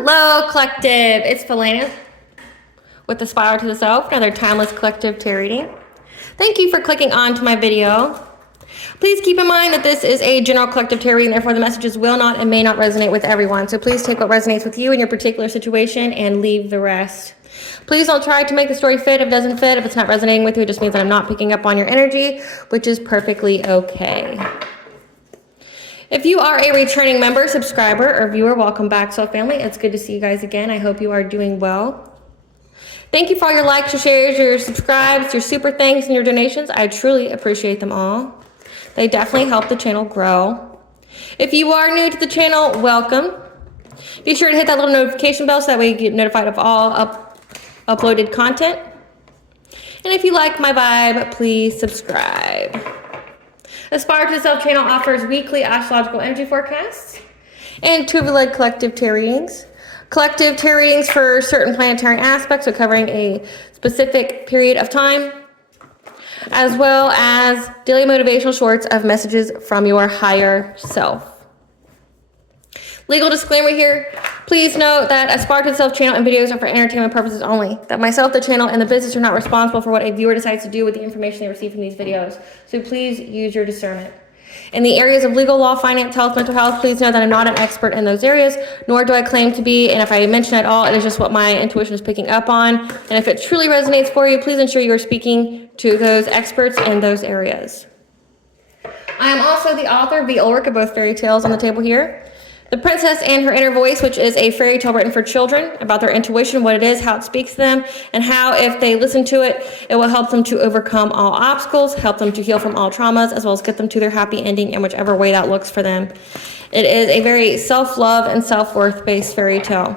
Hello, collective. It's Felena with Aspire to the Self, another timeless collective tarot reading. Thank you for clicking on to my video. Please keep in mind that this is a general collective tarot reading, therefore the messages will not and may not resonate with everyone. So please take what resonates with you in your particular situation and leave the rest. Please don't try to make the story fit if it doesn't fit. If it's not resonating with you, it just means that I'm not picking up on your energy, which is perfectly okay. If you are a returning member, subscriber, or viewer, welcome back, Soul Family. It's good to see you guys again. I hope you are doing well. Thank you for all your likes, your shares, your subscribes, your super thanks, and your donations. I truly appreciate them all. They definitely help the channel grow. If you are new to the channel, welcome. Be sure to hit that little notification bell so that way you get notified of all uploaded content. And if you like my vibe, please subscribe. Aspire to the Self channel offers weekly astrological energy forecasts and two-led collective tarot readings. Collective tarot readings for certain planetary aspects, so covering a specific period of time, as well as daily motivational shorts of messages from your higher self. Legal disclaimer here. Please note that Aspire to the Self channel and videos are for entertainment purposes only. That myself, the channel, and the business are not responsible for what a viewer decides to do with the information they receive from these videos. So please use your discernment. In the areas of legal, law, finance, health, mental health, please know that I'm not an expert in those areas, nor do I claim to be. And if I mention at all, it is just what my intuition is picking up on. And if it truly resonates for you, please ensure you are speaking to those experts in those areas. I am also the author of the old work of both fairy tales on the table here. The Princess and Her Inner Voice, which is a fairy tale written for children about their intuition, what it is, how it speaks to them, and how if they listen to it, it will help them to overcome all obstacles, help them to heal from all traumas, as well as get them to their happy ending in whichever way that looks for them. It is a very self-love and self-worth based fairy tale.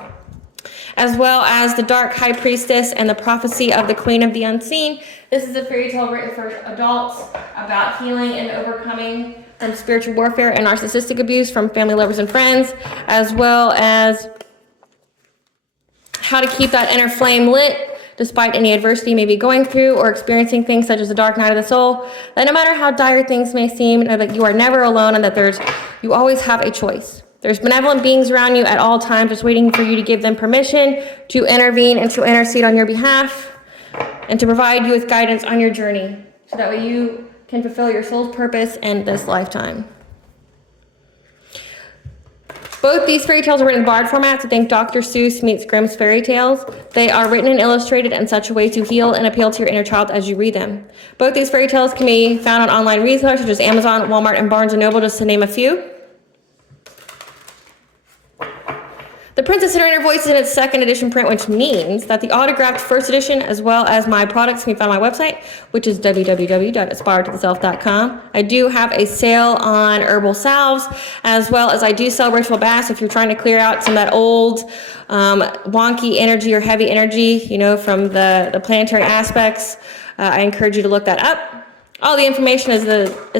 As well as The Dark High Priestess and The Prophecy of the Queen of the Unseen. This is a fairy tale written for adults about healing and overcoming from spiritual warfare and narcissistic abuse from family, lovers, and friends, as well as how to keep that inner flame lit despite any adversity you may be going through or experiencing things such as the dark night of the soul, that no matter how dire things may seem, know that you are never alone and that you always have a choice. There's benevolent beings around you at all times just waiting for you to give them permission to intervene and to intercede on your behalf and to provide you with guidance on your journey so that way you can fulfill your soul's purpose in this lifetime. Both these fairy tales are written in barred format, so think Dr. Seuss meets Grimm's fairy tales. They are written and illustrated in such a way to heal and appeal to your inner child as you read them. Both these fairy tales can be found on online retailers such as Amazon, Walmart, and Barnes & Noble, just to name a few. The Princess and Her Inner Voice is in its second edition print, which means that the autographed first edition, as well as my products, can be found on my website, which is www.aspiraltotheself.com. I do have a sale on Herbal Salves, as well as I do sell ritual baths. If you're trying to clear out some of that old wonky energy or heavy energy, from the planetary aspects, I encourage you to look that up. All the information is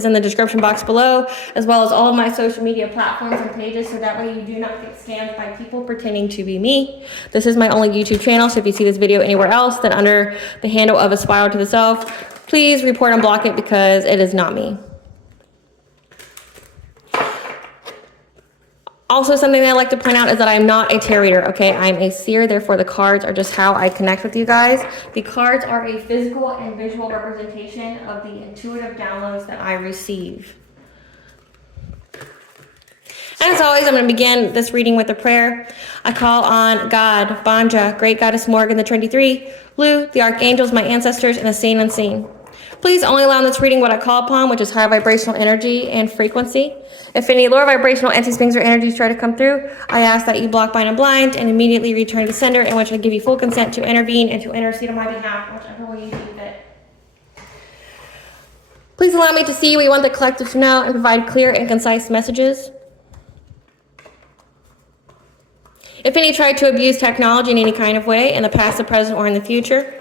in the description box below, as well as all of my social media platforms and pages, so that way you do not get scammed by people pretending to be me. This is my only YouTube channel, so if you see this video anywhere else than under the handle of Aspire to the Self, please report and block it because it is not me. Also, something that I like to point out is that I'm not a tarot reader, okay? I'm a seer, therefore the cards are just how I connect with you guys. The cards are a physical and visual representation of the intuitive downloads that I receive. And as always, I'm going to begin this reading with a prayer. I call on God, Banja, Great Goddess Morgan, the Trinity Three, Lu, the Archangels, my ancestors, and the seen and unseen. Please only allow in this reading what I call upon, which is high vibrational energy and frequency. If any lower vibrational entities, beings, or energies try to come through, I ask that you block, bind, and blind, and immediately return to sender, in which I give you full consent to intervene and to intercede on my behalf, whichever way you see fit. Please allow me to see what you want the collective to know and provide clear and concise messages. If any try to abuse technology in any kind of way, in the past, the present, or in the future,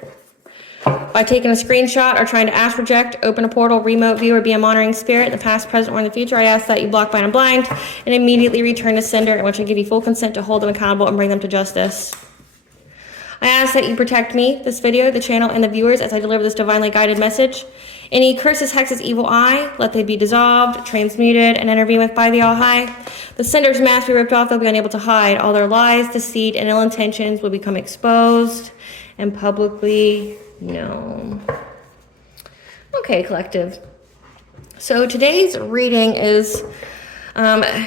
by taking a screenshot or trying to astral project, open a portal, remote view, or be a monitoring spirit in the past, present, or in the future, I ask that you block, bind, and blind, and immediately return to sender, in which I give you full consent to hold them accountable and bring them to justice. I ask that you protect me, this video, the channel, and the viewers as I deliver this divinely guided message, Any curses, hexes, evil eye, let they be dissolved, transmuted, and intervened with by the All-High. The sender's mask be ripped off, they'll be unable to hide. All their lies, deceit, and ill intentions will become exposed and publicly known. Okay, collective. So today's reading is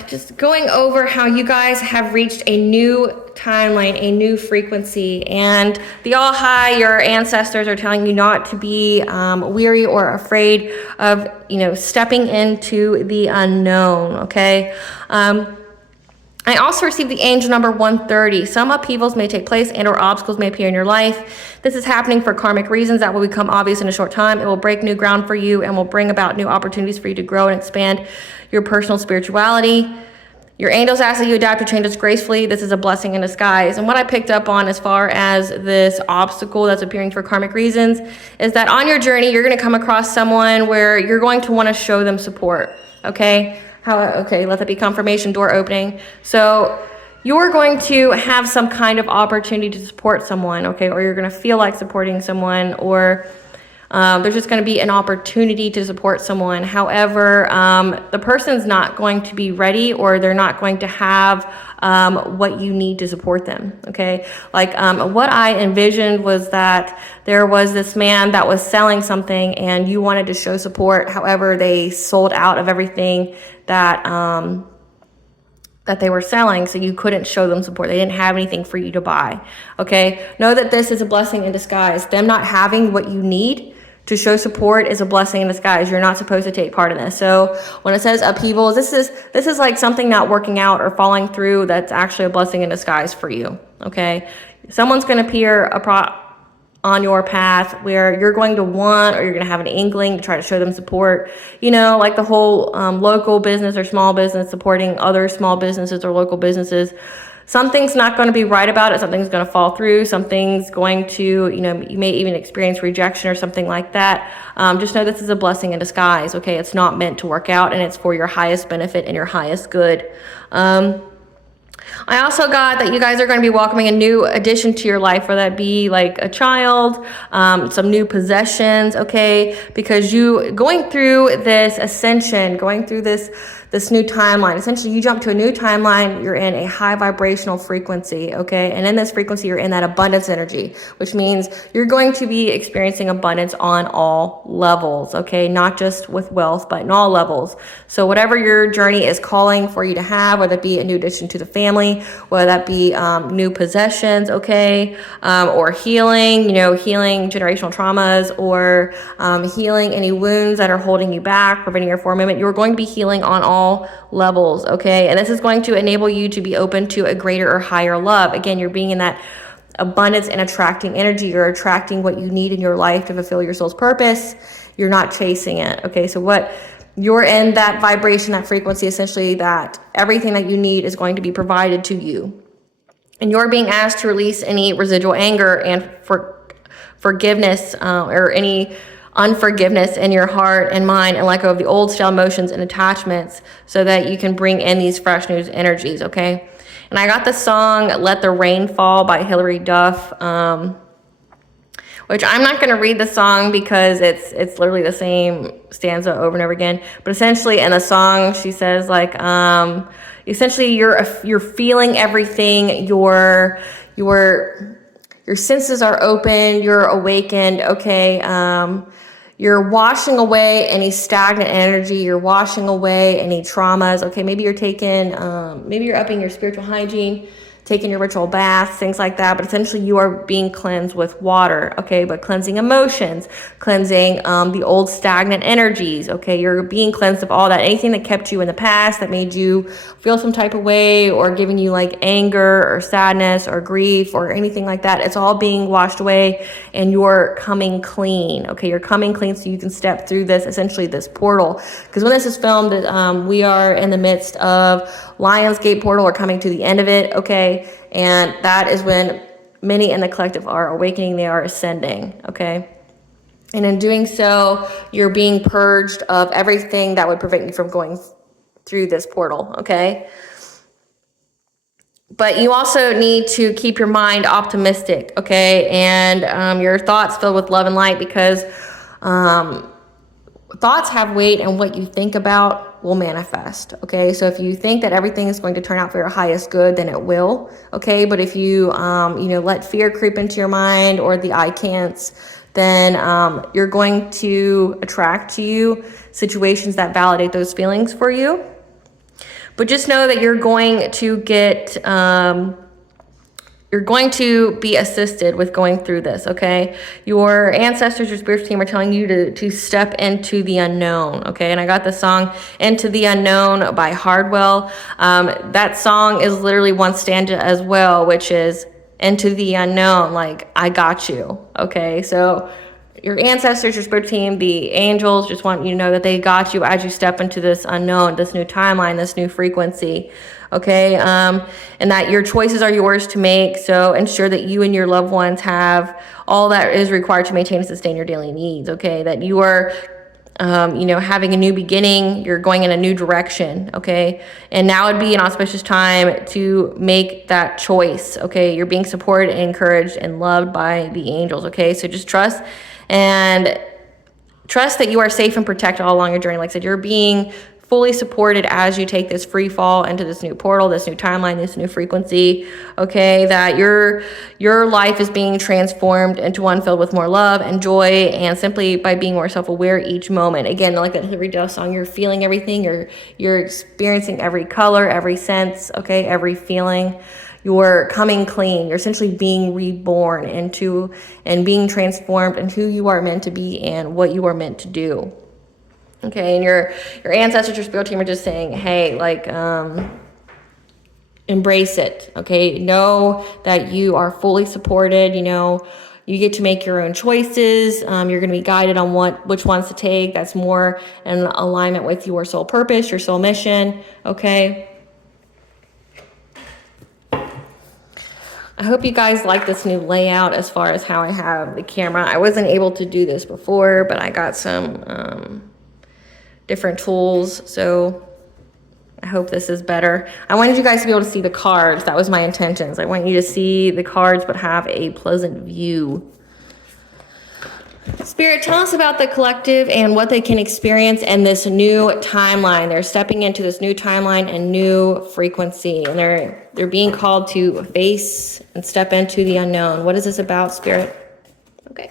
just going over how you guys have reached a new timeline, a new frequency, and the All High, your ancestors, are telling you not to be weary or afraid of, stepping into the unknown. Okay. I also received the angel number 130. Some upheavals may take place and or obstacles may appear in your life. This is happening for karmic reasons that will become obvious in a short time. It will break new ground for you and will bring about new opportunities for you to grow and expand your personal spirituality. Your angels ask that you adapt to changes gracefully. This is a blessing in disguise. And what I picked up on as far as this obstacle that's appearing for karmic reasons is that on your journey, you're going to come across someone where you're going to want to show them support. Okay? Let that be confirmation, door opening. So you're going to have some kind of opportunity to support someone, okay? Or you're going to feel like supporting someone, or there's just going to be an opportunity to support someone. However, the person's not going to be ready, or they're not going to have what you need to support them, okay? Like what I envisioned was that there was this man that was selling something and you wanted to show support. However, they sold out of everything that they were selling, so you couldn't show them support. They didn't have anything for you to buy, okay? Know that this is a blessing in disguise. Them not having what you need to show support is a blessing in disguise. You're not supposed to take part in this. So when it says upheavals, this is like something not working out or falling through that's actually a blessing in disguise for you, okay? Someone's going to appear on your path where you're going to want, or you're going to have an inkling to try to show them support. Like the whole local business or small business supporting other small businesses or local businesses. Something's not going to be right about it. Something's going to fall through. Something's going to, you may even experience rejection or something like that. Just know this is a blessing in disguise, okay? It's not meant to work out, and it's for your highest benefit and your highest good. I also got that you guys are going to be welcoming a new addition to your life, whether that be like a child, some new possessions, okay? Because you going through this ascension, going through this new timeline, essentially you jump to a new timeline, you're in a high vibrational frequency, okay? And in this frequency, you're in that abundance energy, which means you're going to be experiencing abundance on all levels, okay? Not just with wealth, but in all levels. So whatever your journey is calling for you to have, whether it be a new addition to the family, whether that be new possessions, okay? Or healing, healing generational traumas, or healing any wounds that are holding you back, preventing your forward movement. You're going to be healing on all levels, okay? And this is going to enable you to be open to a greater or higher love. Again, you're being in that abundance and attracting energy. You're attracting what you need in your life to fulfill your soul's purpose. You're not chasing it, okay? So you're in that vibration, that frequency, essentially, that everything that you need is going to be provided to you. And you're being asked to release any residual anger and forgiveness or any unforgiveness in your heart and mind, and let go of the old style emotions and attachments so that you can bring in these fresh new energies, okay? And I got the song Let the Rain Fall by Hilary Duff, which I'm not going to read the song because it's literally the same stanza over and over again. But essentially in the song, she says like, essentially you're feeling everything, your senses are open, you're awakened, okay? You're washing away any stagnant energy. You're washing away any traumas. Okay, maybe you're maybe you're upping your spiritual hygiene, taking your ritual baths, things like that. But essentially you are being cleansed with water, okay? But cleansing emotions, cleansing the old stagnant energies, okay? You're being cleansed of all that. Anything that kept you in the past that made you feel some type of way, or giving you like anger or sadness or grief or anything like that, it's all being washed away and you're coming clean, okay? You're coming clean so you can step through this, essentially this portal. Because when this is filmed, we are in the midst of Lionsgate portal, or coming to the end of it, okay? And that is when many in the collective are awakening, they are ascending, okay? And in doing so, you're being purged of everything that would prevent you from going through this portal, okay? But you also need to keep your mind optimistic, okay? And your thoughts filled with love and light, because thoughts have weight, and what you think about will manifest. Okay, so if you think that everything is going to turn out for your highest good, then it will. Okay, but if you let fear creep into your mind, or the I can'ts, then you're going to attract to you situations that validate those feelings for you. But just know that you're going to get you're going to be assisted with going through this, okay? Your ancestors, your spiritual team are telling you to step into the unknown, okay? And I got the song Into the Unknown by Hardwell. That song is literally one stanza as well, which is into the unknown, like, I got you, okay? So your ancestors, your spirit team, the angels just want you to know that they got you as you step into this unknown, this new timeline, this new frequency, okay? And that your choices are yours to make. So ensure that you and your loved ones have all that is required to maintain and sustain your daily needs, okay? That you are having a new beginning, you're going in a new direction, okay? And now would be an auspicious time to make that choice, okay? You're being supported and encouraged and loved by the angels, okay? So just trust that you are safe and protected all along your journey. Like I said, you're being fully supported as you take this free fall into this new portal, this new timeline, this new frequency, okay? That your life is being transformed into one filled with more love and joy, and simply by being more self-aware each moment. Again, like that Hillary Duff song, you're feeling everything, you're experiencing every color, every sense, okay, every feeling. You're coming clean. You're essentially being reborn into and being transformed into who you are meant to be and what you are meant to do. Okay, and your ancestors, your spiritual team are just saying, hey, like, embrace it. Okay, know that you are fully supported. You get to make your own choices. You're going to be guided on which ones to take. That's more in alignment with your soul purpose, your soul mission. Okay. I hope you guys like this new layout as far as how I have the camera. I wasn't able to do this before, but I got some different tools, so I hope this is better. I wanted you guys to be able to see the cards. That was my intentions. I want you to see the cards but have a pleasant view. Spirit, tell us about the collective and what they can experience in this new timeline. They're stepping into this new timeline and new frequency, and they're being called to face and step into the unknown. What is this about, Spirit? Okay.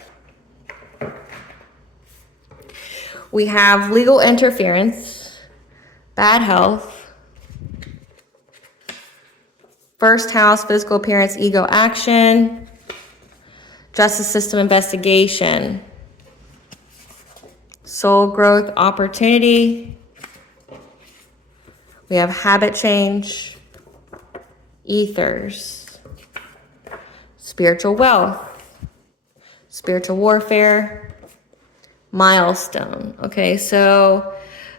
We have legal interference, bad health, first house, physical appearance, ego action, justice system investigation, soul growth opportunity. We have habit change, ethers, spiritual wealth, spiritual warfare, milestone. Okay, so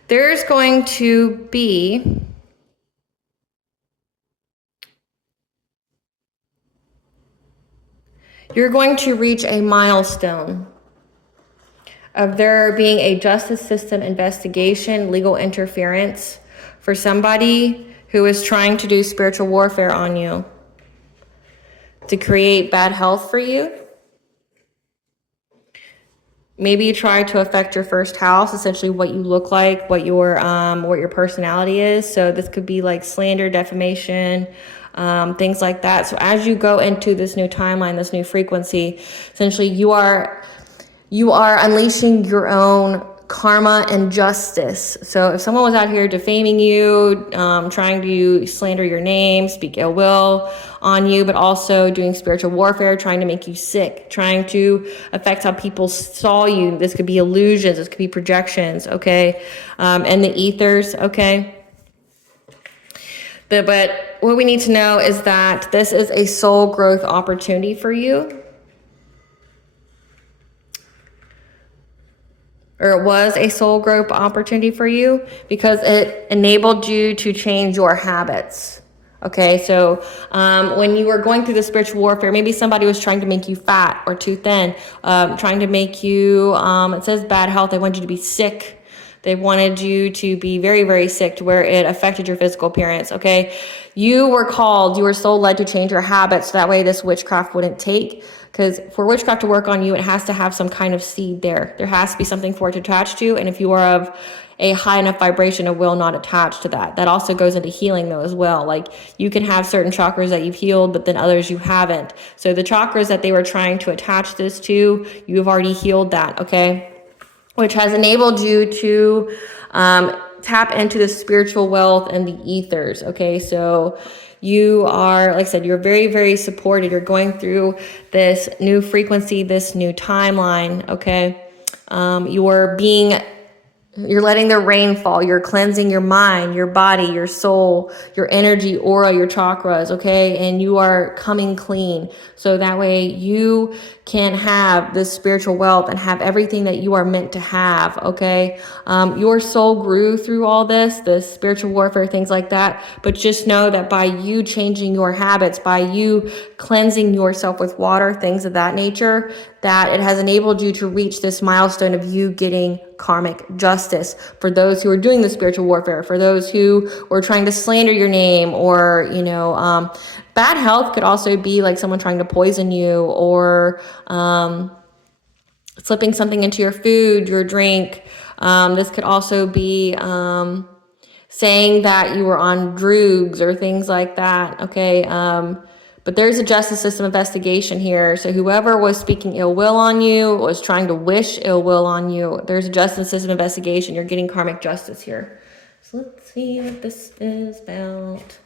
there's going to be you're going to reach a milestone of there being a justice system investigation, legal interference for somebody who is trying to do spiritual warfare on you to create bad health for you. Maybe you try to affect your first house, essentially what you look like, what your personality is. So this could be like slander, defamation, things like that. So as you go into this new timeline, this new frequency, essentially you are unleashing your own karma and justice. So if someone was out here defaming you, trying to slander your name, speak ill will on you, but also doing spiritual warfare, trying to make you sick, trying to affect how people saw you. This could be illusions. This could be projections. Okay. And the ethers. Okay. But what we need to know is that this is a soul growth opportunity for you. Or it was a soul growth opportunity for you because it enabled you to change your habits. Okay, so when you were going through the spiritual warfare, maybe somebody was trying to make you fat or too thin, trying to make you, it says bad health, they want you to be sick, They wanted you to be very, very sick to where it affected your physical appearance, okay? You were called, you were so led to change your habits so that way this witchcraft wouldn't take. Because for witchcraft to work on you, it has to have some kind of seed there. There has to be something for it to attach to. And if you are of a high enough vibration, it will not attach to that. That also goes into healing though as well. Like you can have certain chakras that you've healed, but then others you haven't. So the chakras that they were trying to attach this to, you've already healed that, okay? Which has enabled you to tap into the spiritual wealth and the ethers, okay? So you are, like I said, you're very, very supported. You're going through this new frequency, this new timeline, okay? You're letting the rain fall. You're cleansing your mind, your body, your soul, your energy, aura, your chakras, okay? And you are coming clean. So that way you can have this spiritual wealth and have everything that you are meant to have, okay? Your soul grew through all this, the spiritual warfare, things like that. But just know that by you changing your habits, by you cleansing yourself with water, things of that nature, that it has enabled you to reach this milestone of you getting karmic justice for those who are doing the spiritual warfare, for those who were trying to slander your name, or, bad health could also be like someone trying to poison you, or slipping something into your food, your drink. This could also be saying that you were on drugs or things like that, okay? But there's a justice system investigation here. So whoever was speaking ill will on you, was trying to wish ill will on you, there's a justice system investigation. You're getting karmic justice here. So let's see what this is about.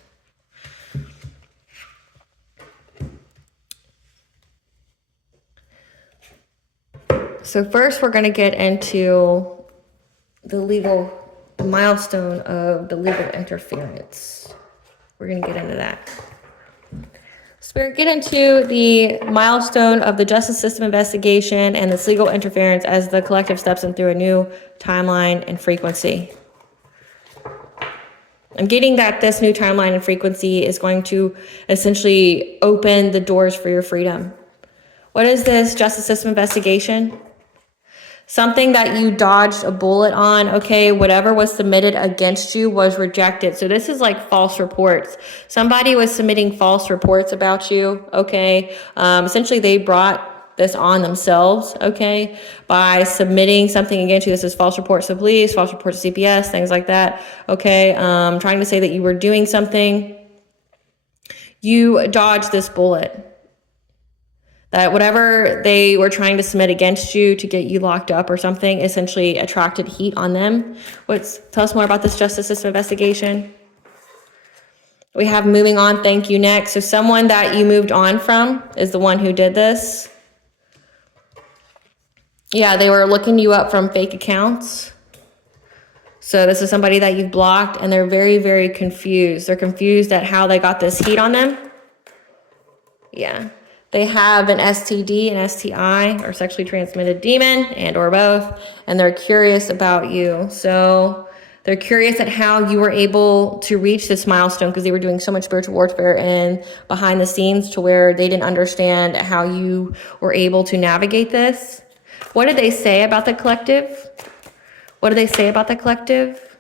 So first we're going to get into the milestone of the legal interference. We're going to get into that. So we're going to get into the milestone of the justice system investigation and this legal interference as the collective steps in through a new timeline and frequency. I'm getting that this new timeline and frequency is going to essentially open the doors for your freedom. What is this justice system investigation? Something that you dodged a bullet on, okay? Whatever was submitted against you was rejected. So this is like false reports. Somebody was submitting false reports about you, okay? Essentially, they brought this on themselves, okay? By submitting something against you. This is false reports to police, false reports to CPS, things like that, okay? Trying to say that you were doing something. You dodged this bullet. That whatever they were trying to submit against you to get you locked up or something essentially attracted heat on them. Tell us more about this justice system investigation. We have moving on, thank you, next. So someone that you moved on from is the one who did this. Yeah, they were looking you up from fake accounts. So this is somebody that you've blocked, and they're very, very confused. They're confused at how they got this heat on them. Yeah. They have an STD, an STI, or sexually transmitted demon, and or both, and they're curious about you. So they're curious at how you were able to reach this milestone because they were doing so much spiritual warfare and behind the scenes to where they didn't understand how you were able to navigate this. What did they say about the collective? What did they say about the collective?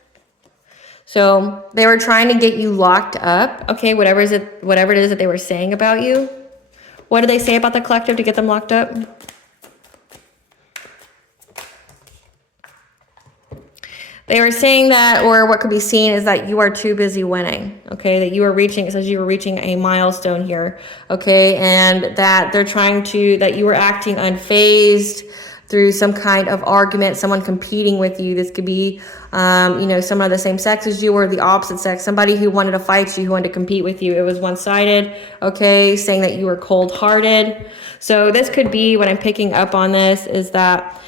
So they were trying to get you locked up. Okay, whatever it is that they were saying about you. What did they say about the collective to get them locked up? They were saying that, or what could be seen is that you are too busy winning, okay? That you are reaching, it says you were reaching a milestone here, okay? And that that you were acting unfazed through some kind of argument, someone competing with you. This could be, someone of the same sex as you or the opposite sex, somebody who wanted to fight you, who wanted to compete with you. It was one-sided, okay, saying that you were cold-hearted. So this could be, what I'm picking up on this, is that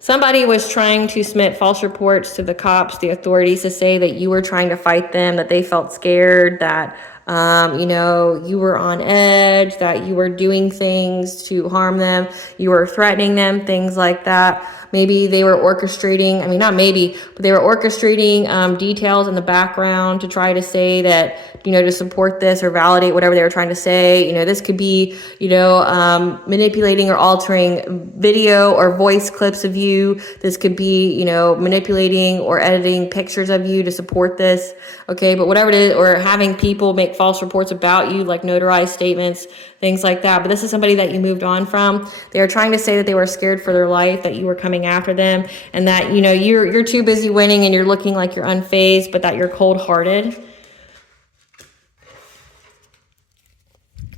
somebody was trying to submit false reports to the cops, the authorities, to say that you were trying to fight them, that they felt scared, that you know, you were on edge, that you were doing things to harm them, you were threatening them, things like that. Maybe they were orchestrating, I mean, not maybe, but they were orchestrating details in the background to try to say that, you know, to support this or validate whatever they were trying to say. You know, this could be, you know, manipulating or altering video or voice clips of you. This could be, you know, manipulating or editing pictures of you to support this. Okay, but whatever it is, or having people make false reports about you, like notarized statements, things like that. But this is somebody that you moved on from. They are trying to say that they were scared for their life, that you were coming after them, and that, you know, you're too busy winning and you're looking like you're unfazed, but that you're cold-hearted.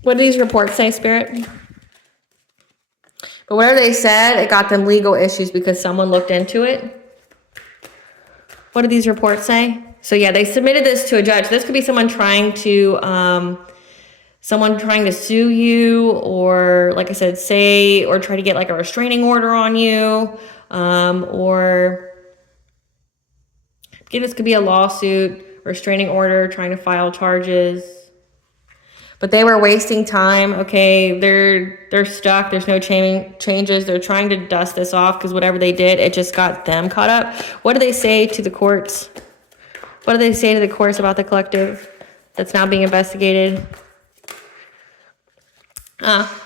What do these reports say, Spirit? But whatever they said, it got them legal issues because someone looked into it. What do these reports say? So yeah, they submitted this to a judge. This could be someone trying to sue you, or like I said, say, or try to get like a restraining order on you, or again, this could be a lawsuit, restraining order, trying to file charges. But they were wasting time. Okay, they're stuck. There's no changes. They're trying to dust this off because whatever they did, it just got them caught up. What do they say to the courts? What do they say to the courts about the collective that's now being investigated?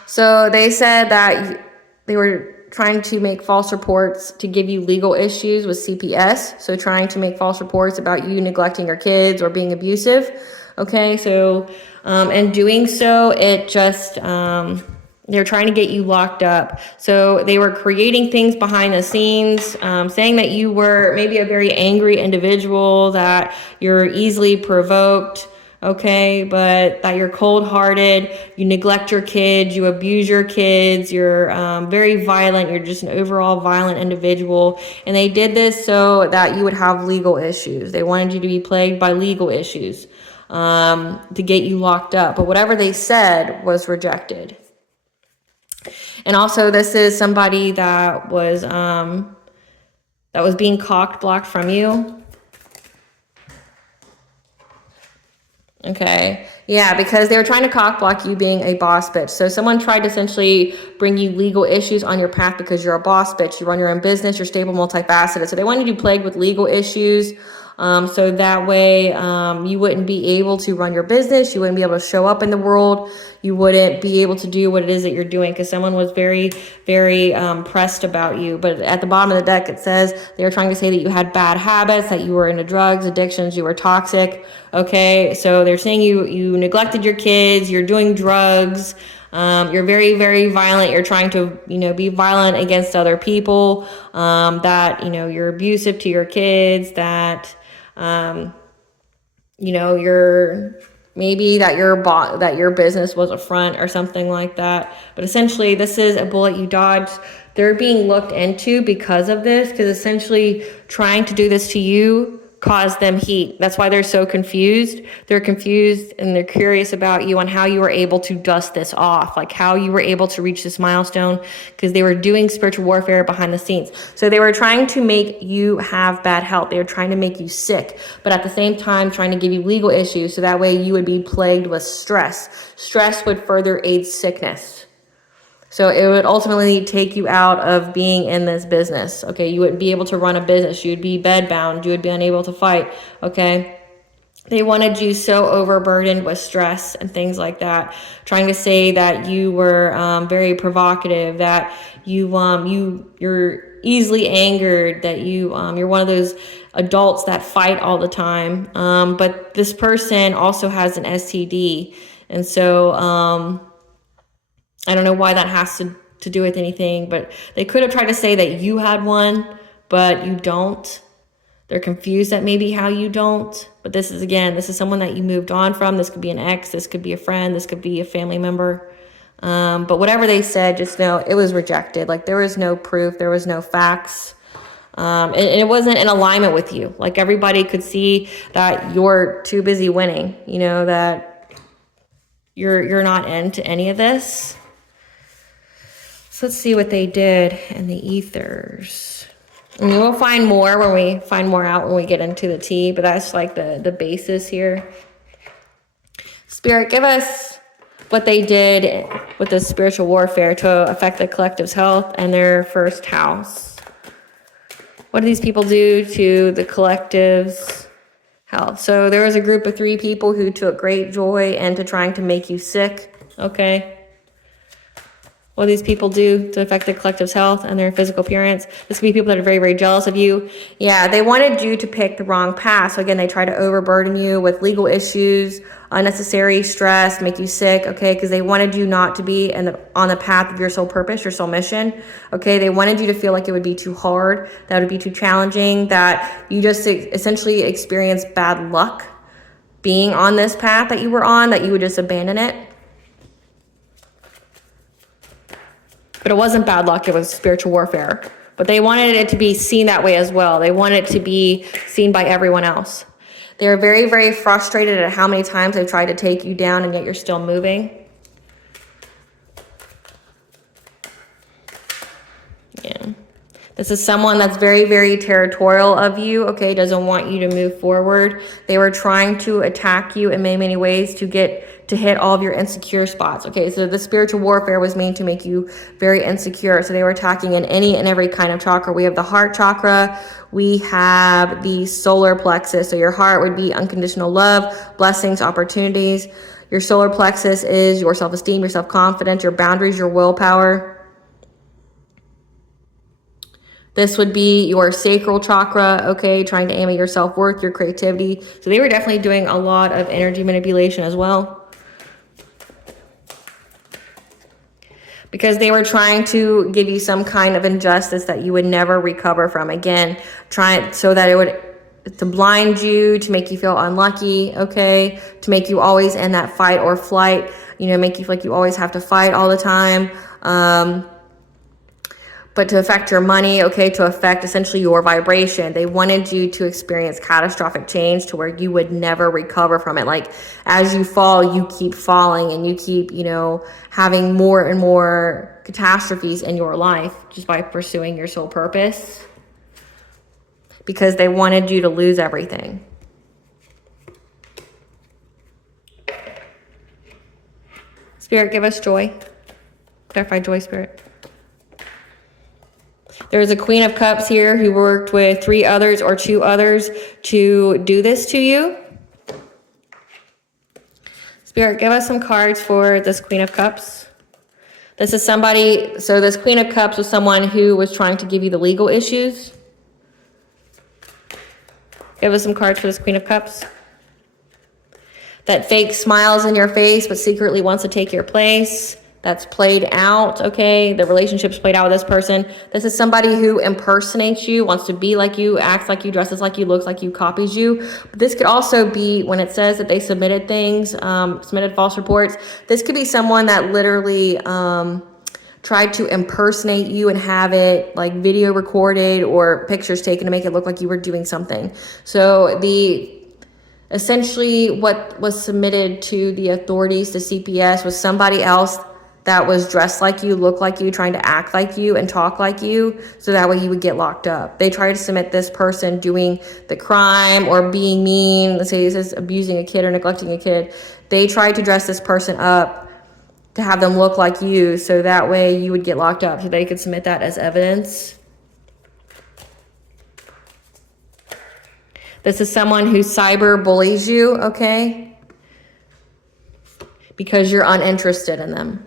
So they said that they were trying to make false reports to give you legal issues with CPS. So trying to make false reports about you neglecting your kids or being abusive. Okay, so in doing so, it just, they're trying to get you locked up. So they were creating things behind the scenes, saying that you were maybe a very angry individual, that you're easily provoked. Okay, but that you're cold-hearted, you neglect your kids, you abuse your kids, you're very violent, you're just an overall violent individual. And they did this so that you would have legal issues. They wanted you to be plagued by legal issues to get you locked up. But whatever they said was rejected. And also, this is somebody that was being blocked from you. Okay. Yeah, because they were trying to block you being a boss bitch. So someone tried to essentially bring you legal issues on your path because you're a boss bitch. You run your own business, you're stable, multifaceted. So they wanted you plagued with legal issues. So that way you wouldn't be able to run your business. You wouldn't be able to show up in the world. You wouldn't be able to do what it is that you're doing because someone was very, very pressed about you. But at the bottom of the deck, it says they were trying to say that you had bad habits, that you were into drugs, addictions, you were toxic. Okay, so they're saying you neglected your kids, you're doing drugs, you're very, very violent. You're trying to, you know, be violent against other people, that, you know, you're abusive to your kids, that, you know, you're maybe that your business was a front or something like that. But essentially, this is a bullet you dodged. They're being looked into because of this, because essentially trying to do this to you caused them heat. That's why they're so confused. They're confused and they're curious about you on how you were able to dust this off, like how you were able to reach this milestone, because they were doing spiritual warfare behind the scenes. So they were trying to make you have bad health. They were trying to make you sick, but at the same time trying to give you legal issues so that way you would be plagued with stress. Stress would further aid sickness. So it would ultimately take you out of being in this business. Okay, you wouldn't be able to run a business. You would be bedbound. You would be unable to fight. Okay, they wanted you so overburdened with stress and things like that, trying to say that you were very provocative, that you're easily angered, that you're one of those adults that fight all the time. But this person also has an STD, and so I don't know why that has to do with anything, but they could have tried to say that you had one, but you don't. They're confused at maybe how you don't. But this is someone that you moved on from. This could be an ex. This could be a friend. This could be a family member. But whatever they said, just know it was rejected. Like, there was no proof. There was no facts. And it wasn't in alignment with you. Like, everybody could see that you're too busy winning, you know, that you're not into any of this. So let's see what they did in the ethers. And we'll find more when we get into the tea, but that's like the basis here. Spirit, give us what they did with this spiritual warfare to affect the collective's health and their first house. What do these people do to the collective's health? So there was a group of 3 people who took great joy into trying to make you sick, okay? What do these people do to affect the collective's health and their physical appearance? This could be people that are very, very jealous of you. Yeah, they wanted you to pick the wrong path. So again, they try to overburden you with legal issues, unnecessary stress, make you sick, okay? Because they wanted you not to be on the path of your soul purpose, your soul mission, okay? They wanted you to feel like it would be too hard, that it would be too challenging, that you just essentially experience bad luck being on this path that you were on, that you would just abandon it. But it wasn't bad luck, it was spiritual warfare. But they wanted it to be seen that way as well. They wanted it to be seen by everyone else. They're very, very frustrated at how many times they've tried to take you down and yet you're still moving. Yeah. This is someone that's very, very territorial of you, okay? Doesn't want you to move forward. They were trying to attack you in many, many ways to hit all of your insecure spots, okay? So the spiritual warfare was meant to make you very insecure. So they were attacking in any and every kind of chakra. We have the heart chakra. We have the solar plexus. So your heart would be unconditional love, blessings, opportunities. Your solar plexus is your self-esteem, your self-confidence, your boundaries, your willpower. This would be your sacral chakra, okay, trying to aim at your self-worth, your creativity. So they were definitely doing a lot of energy manipulation as well. Because they were trying to give you some kind of injustice that you would never recover from. Again, trying so that it would, to blind you, to make you feel unlucky, okay, to make you always in that fight or flight, you know, make you feel like you always have to fight all the time. But to affect your money, okay, to affect essentially your vibration. They wanted you to experience catastrophic change to where you would never recover from it. Like as you fall, you keep falling and you keep, you know, having more and more catastrophes in your life just by pursuing your soul purpose. Because they wanted you to lose everything. Spirit, give us joy. Clarify joy, Spirit. There's a Queen of Cups here who worked with 3 others or 2 others to do this to you. Spirit, give us some cards for this Queen of Cups. This is somebody, so this Queen of Cups was someone who was trying to give you the legal issues. Give us some cards for this Queen of Cups. That fake smiles in your face but secretly wants to take your place. That's played out, okay? The relationship's played out with this person. This is somebody who impersonates you, wants to be like you, acts like you, dresses like you, looks like you, copies you. But this could also be when it says that they submitted things, submitted false reports. This could be someone that literally tried to impersonate you and have it like video recorded or pictures taken to make it look like you were doing something. So essentially what was submitted to the authorities, to CPS, was somebody else that was dressed like you, looked like you, trying to act like you and talk like you, so that way you would get locked up. They tried to submit this person doing the crime or being mean, let's say this is abusing a kid or neglecting a kid. They tried to dress this person up to have them look like you, so that way you would get locked up, so they could submit that as evidence. This is someone who cyber bullies you, okay? Because you're uninterested in them.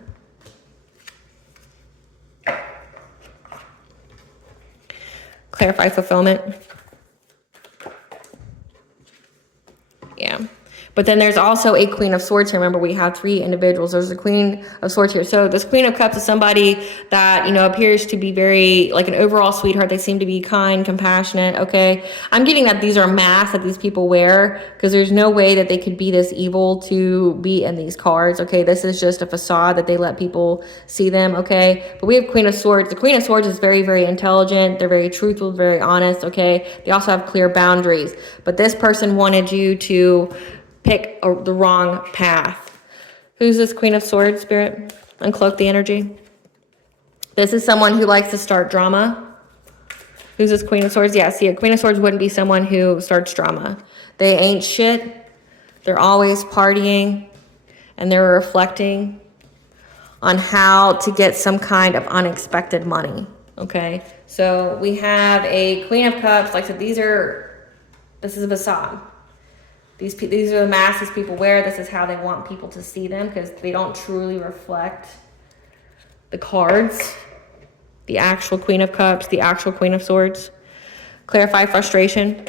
Clarify fulfillment. Yeah. But then there's also a Queen of Swords here. Remember, we have 3 individuals. There's a Queen of Swords here. So this Queen of Cups is somebody that, you know, appears to be very, like an overall sweetheart. They seem to be kind, compassionate, okay? I'm getting that these are masks that these people wear, because there's no way that they could be this evil to be in these cards, okay? This is just a facade that they let people see them, okay? But we have Queen of Swords. The Queen of Swords is very, very intelligent. They're very truthful, very honest, okay? They also have clear boundaries. But this person wanted you to pick the wrong path. Who's this Queen of Swords, Spirit? Uncloak the energy. This is someone who likes to start drama. Who's this Queen of Swords? Yeah, see, a Queen of Swords wouldn't be someone who starts drama. They ain't shit. They're always partying. and they're reflecting on how to get some kind of unexpected money. Okay, so we have a Queen of Cups. Like I said, this is a facade. These are the masks people wear. This is how they want people to see them, because they don't truly reflect the cards, the actual Queen of Cups, the actual Queen of Swords. Clarify frustration.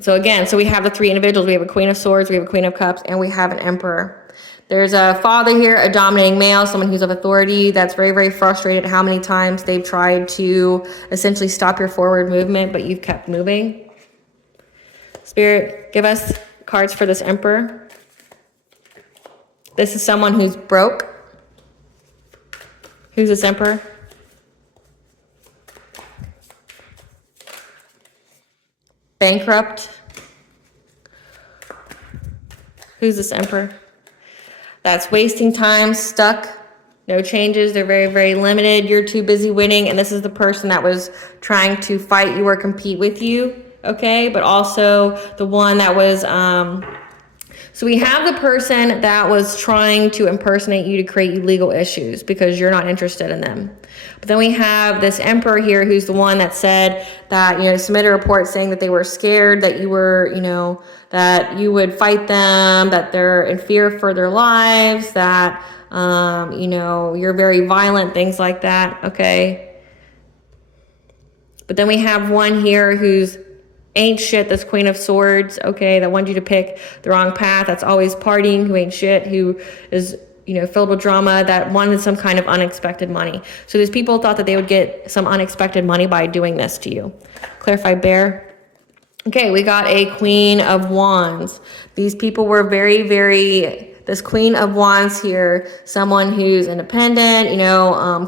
So again, so we have the three individuals. We have a Queen of Swords, we have a Queen of Cups, and we have an Emperor. There's a father here, a dominating male, someone who's of authority that's very, very frustrated how many times they've tried to essentially stop your forward movement, but you've kept moving. Spirit, give us cards for this Emperor. This is someone who's broke. Who's this Emperor? Bankrupt. Who's this Emperor? That's wasting time, stuck, no changes. They're very, very limited. You're too busy winning. And this is the person that was trying to fight you or compete with you. Okay. But also the one that was, so we have the person that was trying to impersonate you to create you legal issues because you're not interested in them. But then we have this Emperor here who's the one that said that, submitted a report saying that they were scared, that you were, that you would fight them, that they're in fear for their lives, that, you're very violent, things like that. Okay. But then we have one here who's ain't shit, this Queen of Swords, okay, that wanted you to pick the wrong path, that's always partying, who ain't shit, who is, filled with drama, that wanted some kind of unexpected money. So these people thought that they would get some unexpected money by doing this to you. Clarify Bear. Okay, we got a Queen of Wands. These people were very, very, this Queen of Wands here, someone who's independent,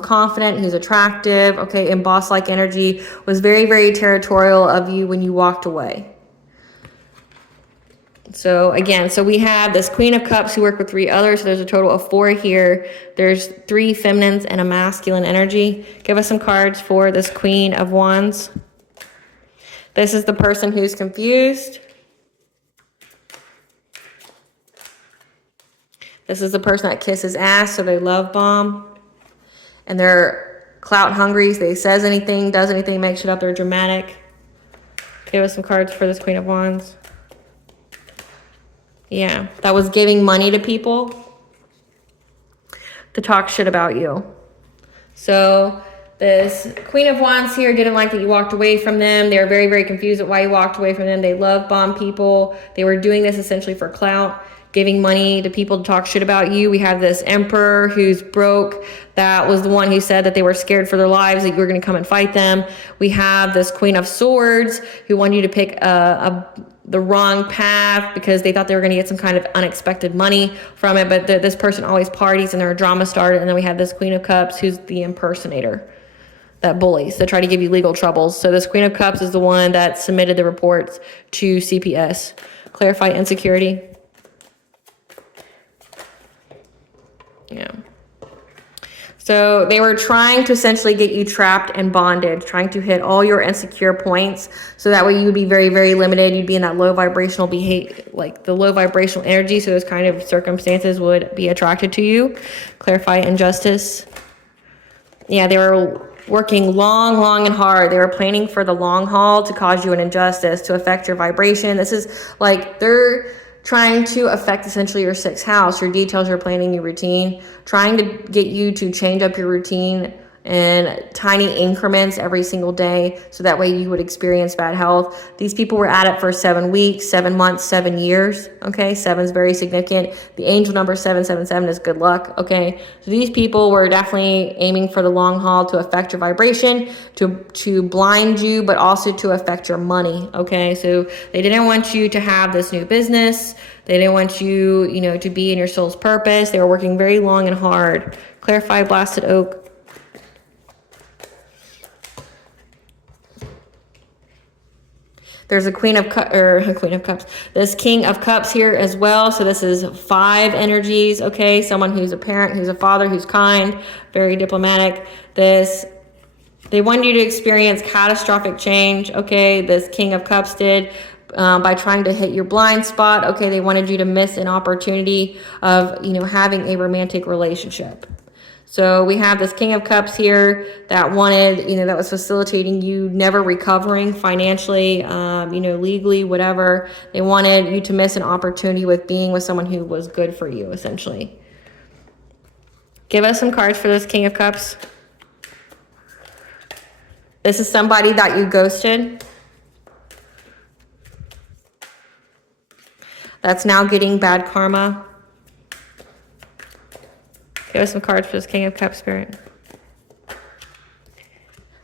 confident, who's attractive, okay, and boss-like energy, was very, very territorial of you when you walked away. So again, so we have this Queen of Cups who work with three others. So there's a total of 4 here. There's 3 feminines and a masculine energy. Give us some cards for this Queen of Wands. This is the person who's confused. This is the person that kisses ass, so they love bomb. And they're clout hungry. So they says anything, does anything, makes shit up. They're dramatic. Give us some cards for this Queen of Wands. Yeah, that was giving money to people to talk shit about you. So this Queen of Wands here didn't like that you walked away from them. They were very, very confused at why you walked away from them. They love bomb people. They were doing this essentially for clout, giving money to people to talk shit about you. We have this Emperor who's broke. That was the one who said that they were scared for their lives, that you were going to come and fight them. We have this Queen of Swords who wanted you to pick the wrong path because they thought they were going to get some kind of unexpected money from it. But this person always parties and they're a drama starter. And then we have this Queen of Cups who's the impersonator that bullies, that try to give you legal troubles. So this Queen of Cups is the one that submitted the reports to CPS. Clarify insecurity. Yeah. So they were trying to essentially get you trapped and bonded, trying to hit all your insecure points. So that way you would be very, very limited. You'd be in that low vibrational behavior, like the low vibrational energy. So those kind of circumstances would be attracted to you. Clarify injustice. Yeah, they were working long and hard. They were planning for the long haul to cause you an injustice, to affect your vibration. This is like they're trying to affect essentially your 6th house, your details, your planning, your routine, trying to get you to change up your routine in tiny increments every single day, so that way you would experience bad health. These people were at it for 7 weeks, 7 months, 7 years. Okay, 7 is very significant. The angel number 777 is good luck. Okay, so these people were definitely aiming for the long haul to affect your vibration, to blind you, but also to affect your money. Okay, so they didn't want you to have this new business. They didn't want you, to be in your soul's purpose. They were working very long and hard. Clarify blasted oak. There's a Queen of Cups. This King of Cups here as well. So this is 5 energies. Okay, someone who's a parent, who's a father, who's kind, very diplomatic. They wanted you to experience catastrophic change. Okay, this King of Cups did. by trying to hit your blind spot. Okay, they wanted you to miss an opportunity of, you know, having a romantic relationship. So we have this King of Cups here that wanted, you know, that was facilitating you never recovering financially, you know, legally, whatever. They wanted you to miss an opportunity with being with someone who was good for you, essentially. Give us some cards for this King of Cups. This is somebody that you ghosted. That's now getting bad karma. Give us some cards for this King of Cups, Spirit.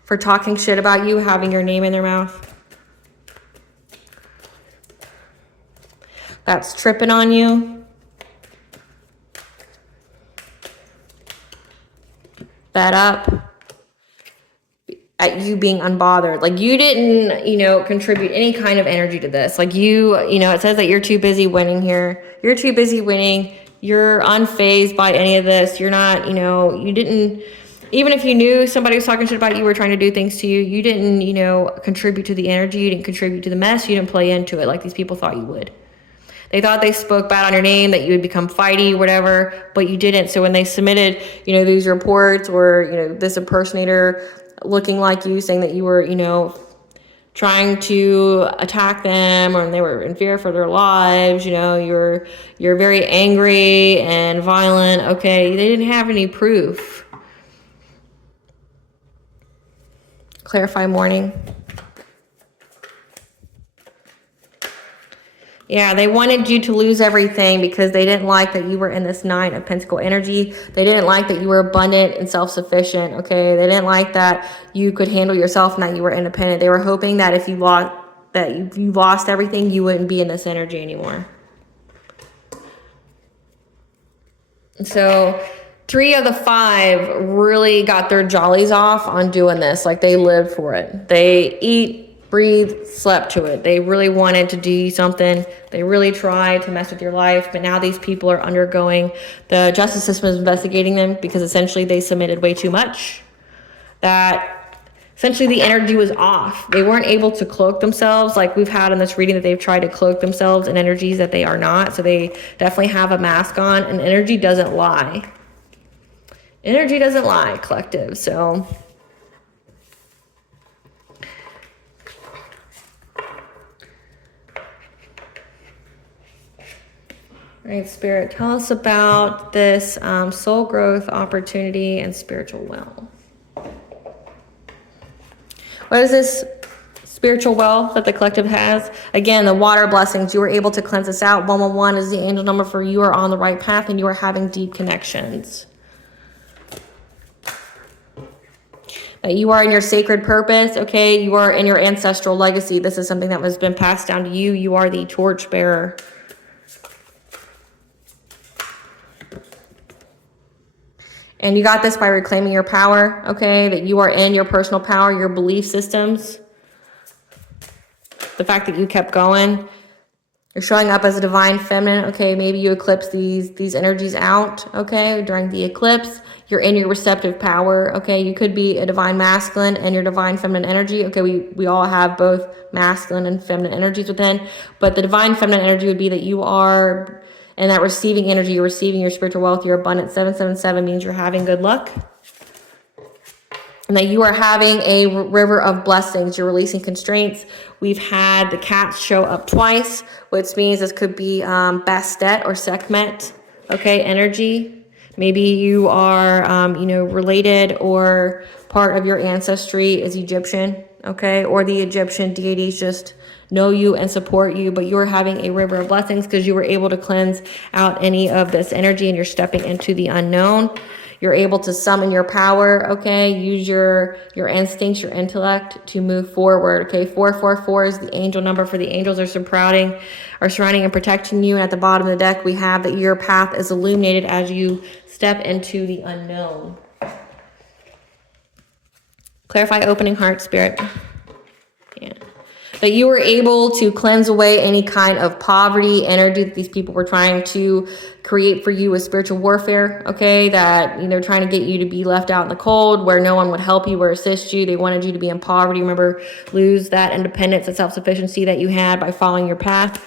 For talking shit about you, having your name in their mouth. That's tripping on you. Fed up. At you being unbothered. Like you didn't, you know, contribute any kind of energy to this. Like you know, it says that you're too busy winning here. You're too busy winning. You're unfazed by any of this. You're not, you know, you didn't, even if you knew somebody was talking shit about you, were trying to do things to you, you didn't, you know, contribute to the energy. You didn't contribute to the mess. You didn't play into it like these people thought you would. They thought they spoke bad on your name, that you would become fighty, whatever, but you didn't. So when they submitted, you know, these reports or, you know, this impersonator looking like you, saying that you were, you know, trying to attack them, or they were in fear for their lives, you know, you're very angry and violent. Okay, they didn't have any proof. Clarify morning. Yeah, they wanted you to lose everything because they didn't like that you were in this Nine of Pentacle energy. They didn't like that you were abundant and self-sufficient, okay? They didn't like that you could handle yourself and that you were independent. They were hoping that if you lost everything, you wouldn't be in this energy anymore. So 3 of the 5 really got their jollies off on doing this. Like they lived for it. They eat, breathe, slept to it. They really wanted to do something. They really tried to mess with your life, but now these people are undergoing, the justice system is investigating them because essentially they submitted way too much. That essentially the energy was off. They weren't able to cloak themselves like we've had in this reading, that they've tried to cloak themselves in energies that they are not. So they definitely have a mask on, and energy doesn't lie. Energy doesn't lie, collective. So all right, Spirit, tell us about this soul growth opportunity and spiritual wealth. What is this spiritual wealth that the collective has? Again, the water blessings. You were able to cleanse us out. 111 is the angel number for you are on the right path and you are having deep connections. That you are in your sacred purpose, okay? You are in your ancestral legacy. This is something that has been passed down to you. You are the torch bearer. And you got this by reclaiming your power, okay? That you are in your personal power, your belief systems. The fact that you kept going. You're showing up as a divine feminine, okay? Maybe you eclipse these energies out, okay? During the eclipse, you're in your receptive power, okay? You could be a divine masculine and your divine feminine energy. Okay, we all have both masculine and feminine energies within. But the divine feminine energy would be that you are... and that receiving energy, you're receiving your spiritual wealth, your abundance. 777 means you're having good luck. And that you are having a river of blessings. You're releasing constraints. We've had the cats show up twice, which means this could be Bastet or Sekhmet, okay, energy. Maybe you are, you know, related or part of your ancestry is Egyptian, okay, or the Egyptian deities just know you and support you, but you're having a river of blessings because you were able to cleanse out any of this energy and you're stepping into the unknown. You're able to summon your power, okay? Use your instincts, your intellect to move forward, okay? 444 is the angel number for the angels are surrounding and protecting you. And at the bottom of the deck, we have that your path is illuminated as you step into the unknown. Clarify opening heart, Spirit. Yeah. That you were able to cleanse away any kind of poverty energy that these people were trying to create for you with spiritual warfare, okay? That, you know, trying to get you to be left out in the cold, where no one would help you or assist you. They wanted you to be in poverty. Remember, lose that independence and self-sufficiency that you had by following your path.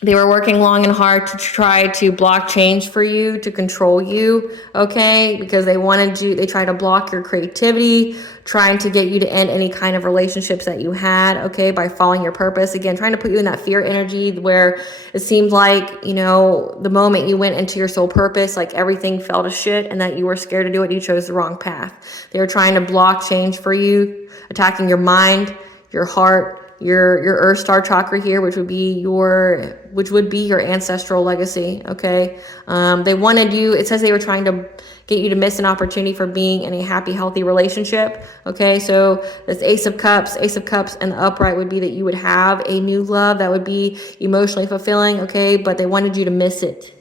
They were working long and hard to try to block change for you, to control you, okay? Because they wanted you, they tried to block your creativity, trying to get you to end any kind of relationships that you had, okay? By following your purpose. Again, trying to put you in that fear energy where it seemed like, you know, the moment you went into your soul purpose, like everything fell to shit and that you were scared to do it, you chose the wrong path. They were trying to block change for you, attacking your mind, your heart, your earth star chakra here, which would be your ancestral legacy, okay? They wanted you, it says they were trying to get you to miss an opportunity for being in a happy, healthy relationship, okay? So this Ace of Cups and the upright would be that you would have a new love that would be emotionally fulfilling, okay? But they wanted you to miss it.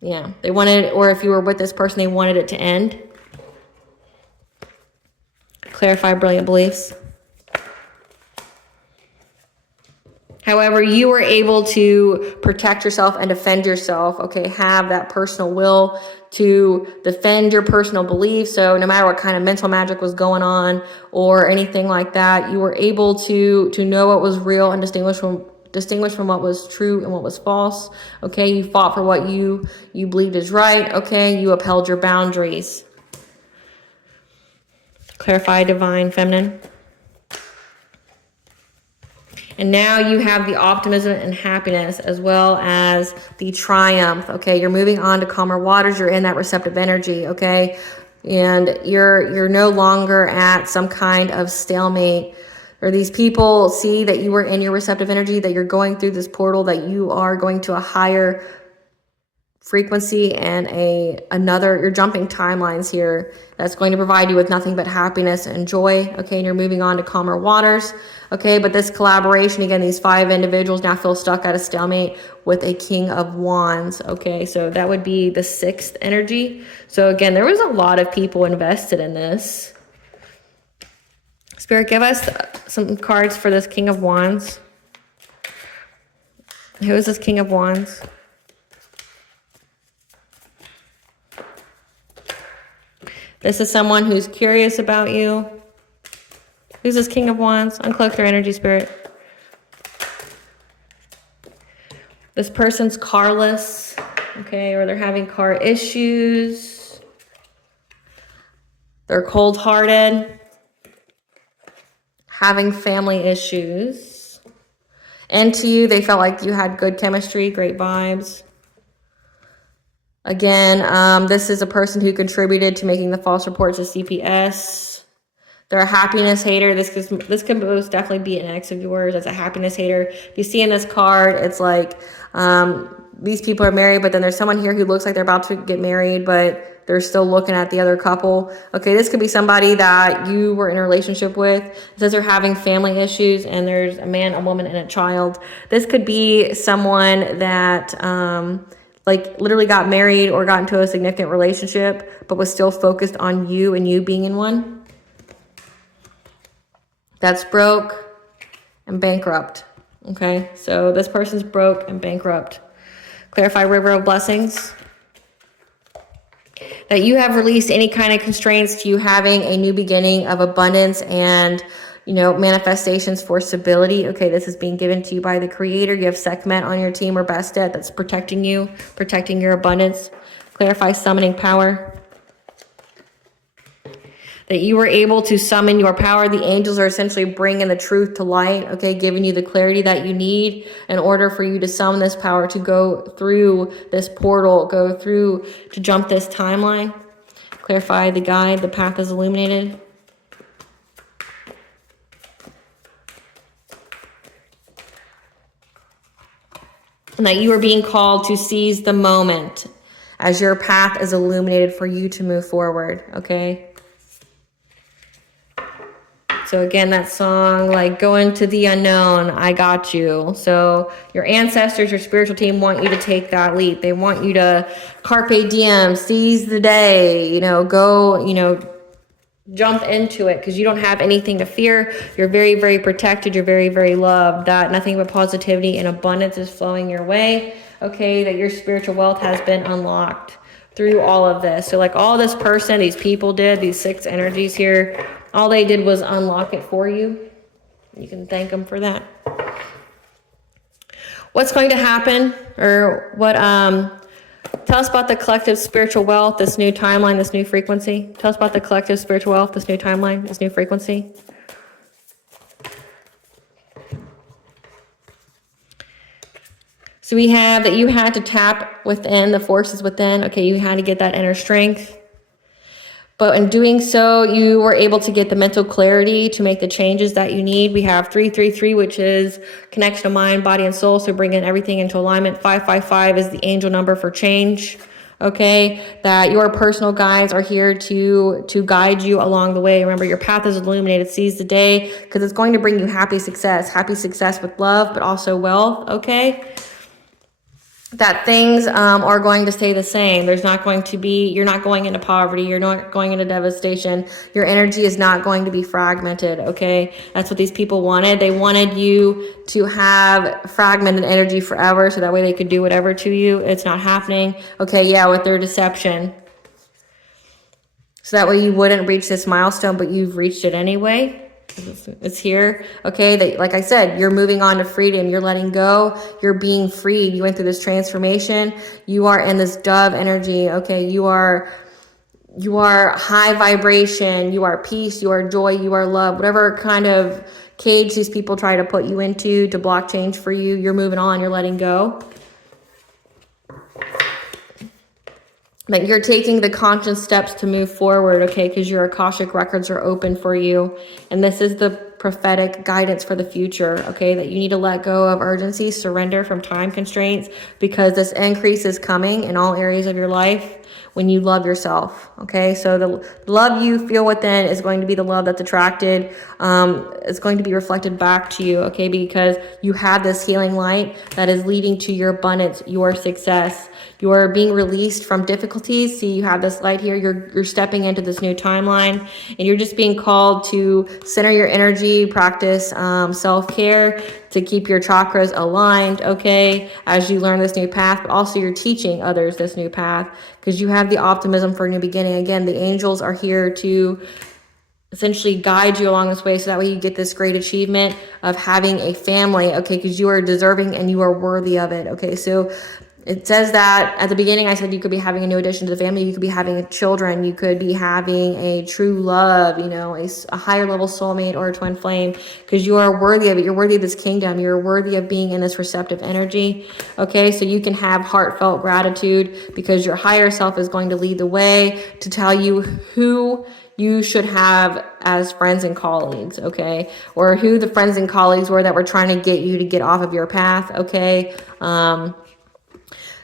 Yeah, they wanted, or if you were with this person, they wanted it to end. Clarify brilliant beliefs. However, you were able to protect yourself and defend yourself, okay? Have that personal will to defend your personal beliefs. So no matter what kind of mental magic was going on or anything like that, you were able to know what was real and distinguish from what was true and what was false, okay? You fought for what you believed is right, okay? You upheld your boundaries. Clarify divine feminine. And now you have the optimism and happiness as well as the triumph, okay? You're moving on to calmer waters. You're in that receptive energy, okay? And you're no longer at some kind of stalemate, or these people see that you were in your receptive energy, that you're going through this portal, that you are going to a higher frequency and you're jumping timelines here that's going to provide you with nothing but happiness and joy, okay? And you're moving on to calmer waters, okay? But this collaboration, again, these 5 individuals now feel stuck at a stalemate with a King of Wands, okay? So that would be the 6th energy. So again, there was a lot of people invested in this. Spirit, give us some cards for this King of Wands. Who is this King of Wands? This is someone who's curious about you. Who's this King of Wands? Uncloak their energy, Spirit. This person's carless, okay, or they're having car issues. They're cold-hearted, having family issues. And to you, they felt like you had good chemistry, great vibes. Again, this is a person who contributed to making the false reports of CPS. They're a happiness hater. This could most definitely be an ex of yours as a happiness hater. If you see in this card, it's like these people are married, but then there's someone here who looks like they're about to get married, but they're still looking at the other couple. Okay, this could be somebody that you were in a relationship with. It says they're having family issues, and there's a man, a woman, and a child. This could be someone that like literally got married or got into a significant relationship, but was still focused on you and you being in one. That's broke and bankrupt. Okay, so this person's broke and bankrupt. Clarify river of blessings. That you have released any kind of constraints to you having a new beginning of abundance and, you know, manifestations for stability. Okay, this is being given to you by the Creator. You have Sekhmet on your team, or Bastet, that's protecting you, protecting your abundance. Clarify summoning power. That you were able to summon your power. The angels are essentially bringing the truth to light, okay, giving you the clarity that you need in order for you to summon this power, to go through this portal, to jump this timeline. Clarify the guide, the path is illuminated. And that you are being called to seize the moment as your path is illuminated for you to move forward, okay? So again, that song, like, go into the unknown, I got you. So your ancestors, your spiritual team want you to take that leap. They want you to carpe diem, seize the day, you know, go, you know, jump into it because you don't have anything to fear. You're very, very protected. You're very, very loved. That nothing but positivity and abundance is flowing your way. Okay, that your spiritual wealth has been unlocked through all of this. So like all this person, these people did, these 6 energies here, all they did was unlock it for you. You can thank them for that. What's going to happen, or what, tell us about the collective spiritual wealth, this new timeline, this new frequency. Tell us about the collective spiritual wealth, this new timeline, this new frequency. So we have that you had to tap within, the forces within. Okay, you had to get that inner strength. But in doing so, you were able to get the mental clarity to make the changes that you need. We have 333, which is connection of mind, body, and soul. So bringing everything into alignment. 555 is the angel number for change. Okay, that your personal guides are here to guide you along the way. Remember, your path is illuminated. Seize the day because it's going to bring you happy success with love, but also wealth. Okay. That things are going to stay the same. There's not going to be, you're not going into poverty. You're not going into devastation. Your energy is not going to be fragmented, okay? That's what these people wanted. They wanted you to have fragmented energy forever so that way they could do whatever to you. It's not happening. Okay, yeah, with their deception. So that way you wouldn't reach this milestone, but you've reached it anyway. It's here. Okay, that, like I said, you're moving on to freedom. You're letting go. You're being freed. You went through this transformation. You are in this dove energy. Okay, you are high vibration. You are peace. You are joy. You are love. Whatever kind of cage these people try to put you into to block change for you, you're moving on. You're letting go. Like you're taking the conscious steps to move forward, okay, because your Akashic records are open for you. And this is the prophetic guidance for the future, okay, that you need to let go of urgency, surrender from time constraints, because this increase is coming in all areas of your life when you love yourself, okay? So the love you feel within is going to be the love that's attracted. It's going to be reflected back to you, okay? Because you have this healing light that is leading to your abundance, your success. You are being released from difficulties. See, you have this light here. You're stepping into this new timeline, and you're just being called to center your energy, practice self-care to keep your chakras aligned, okay, as you learn this new path, but also you're teaching others this new path because you have the optimism for a new beginning. Again, the angels are here to essentially guide you along this way so that way you get this great achievement of having a family, okay, because you are deserving and you are worthy of it, okay? So it says that at the beginning, I said you could be having a new addition to the family. You could be having children. You could be having a true love, you know, a higher level soulmate or a twin flame, because you are worthy of it. You're worthy of this kingdom. You're worthy of being in this receptive energy. Okay, so you can have heartfelt gratitude because your higher self is going to lead the way to tell you who you should have as friends and colleagues, okay? Or who the friends and colleagues were that were trying to get you to get off of your path, okay?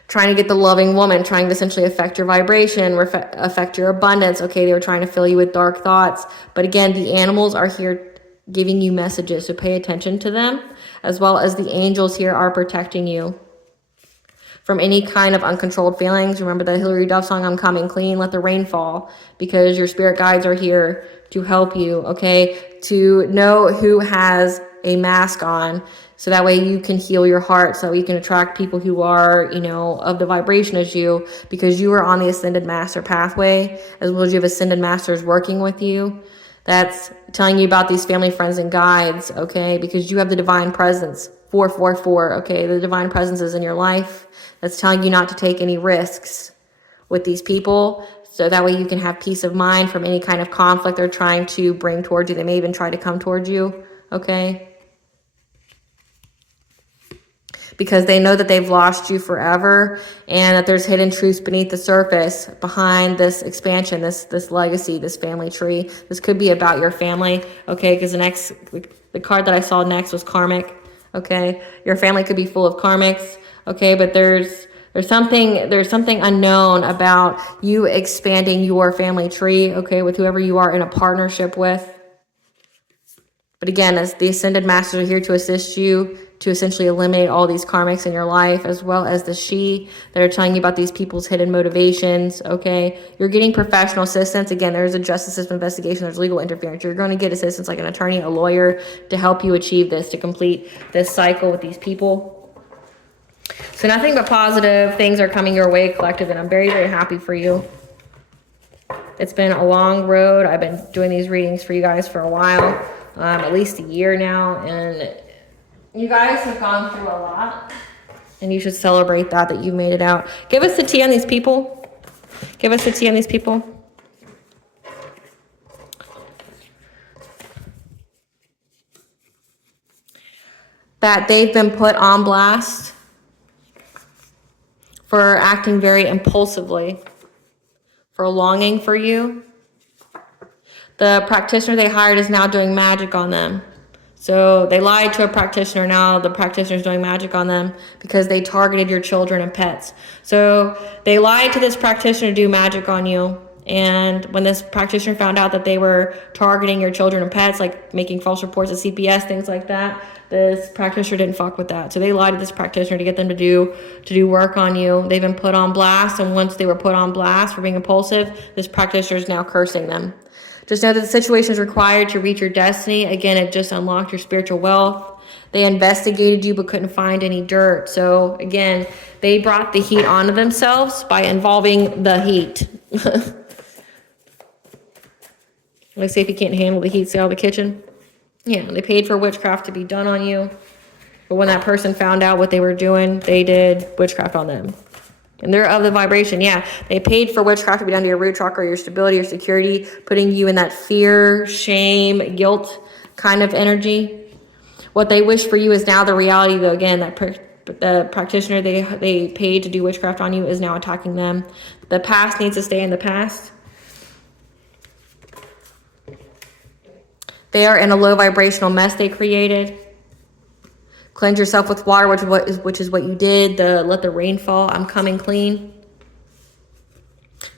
Trying to get the loving woman, trying to essentially affect your vibration, affect your abundance. Okay, they were trying to fill you with dark thoughts. But again, the animals are here giving you messages, so pay attention to them, as well as the angels here are protecting you from any kind of uncontrolled feelings. Remember the Hillary Duff song, I'm coming clean, let the rain fall, because your spirit guides are here to help you, okay, to know who has a mask on, so that way you can heal your heart, so you can attract people who are, you know, of the vibration as you, because you are on the Ascended Master pathway, as well as you have Ascended Masters working with you. That's telling you about these family, friends, and guides, okay, because you have the Divine Presence, 444, okay, the Divine Presence is in your life. That's telling you not to take any risks with these people, so that way you can have peace of mind from any kind of conflict they're trying to bring towards you. They may even try to come towards you, okay? Because they know that they've lost you forever and that there's hidden truths beneath the surface behind this expansion, this legacy, this family tree. This could be about your family, okay? Because the card that I saw next was karmic, okay? Your family could be full of karmics, okay? But there's something unknown about you expanding your family tree, okay, with whoever you are in a partnership with. But again, as the Ascended Masters are here to assist you to essentially eliminate all these karmics in your life, as well as the she that are telling you about these people's hidden motivations, okay? You're getting professional assistance. Again, there's a justice system investigation, there's legal interference. You're going to get assistance like an attorney, a lawyer, to help you achieve this, to complete this cycle with these people. So nothing but positive things are coming your way, collective, and I'm very, very happy for you. It's been a long road. I've been doing these readings for you guys for a while, at least a year now, and you guys have gone through a lot, and you should celebrate that you made it out. Give us the tea on these people. Give us the tea on these people. That they've been put on blast for acting very impulsively, for longing for you. The practitioner they hired is now doing magic on them. So they lied to a practitioner. Now the practitioner is doing magic on them because they targeted your children and pets. So they lied to this practitioner to do magic on you. And when this practitioner found out that they were targeting your children and pets, like making false reports of CPS, things like that, this practitioner didn't fuck with that. So they lied to this practitioner to get them to do work on you. They've been put on blast, and once they were put on blast for being impulsive, this practitioner is now cursing them. Just know that the situation is required to reach your destiny. Again, it just unlocked your spiritual wealth. They investigated you but couldn't find any dirt. So again, they brought the heat onto themselves by involving the heat. Let's say if you can't handle the heat, stay out of the kitchen. Yeah, they paid for witchcraft to be done on you. But when that person found out what they were doing, they did witchcraft on them. And they're of the vibration. Yeah, they paid for witchcraft to be done to your root chakra, your stability, your security, putting you in that fear, shame, guilt kind of energy. What they wish for you is now the reality, though. Again, the practitioner they paid to do witchcraft on you is now attacking them. The past needs to stay in the past. They are in a low vibrational mess they created. Cleanse yourself with water, which is what you did. Let the rain fall. I'm coming clean.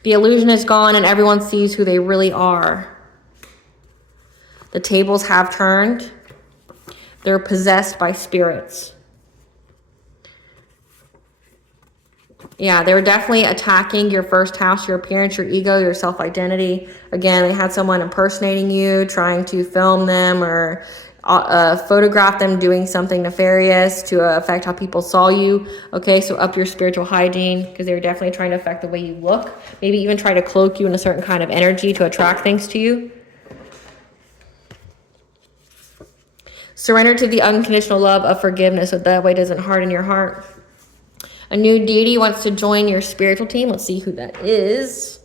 The illusion is gone and everyone sees who they really are. The tables have turned. They're possessed by spirits. Yeah, they were definitely attacking your first house, your appearance, your ego, your self-identity. Again, they had someone impersonating you, trying to film them or photograph them doing something nefarious to affect how people saw you. Okay, so up your spiritual hygiene, because they were definitely trying to affect the way you look. Maybe even try to cloak you in a certain kind of energy to attract things to you. Surrender to the unconditional love of forgiveness so that way it doesn't harden your heart. A new deity wants to join your spiritual team. Let's see who that is.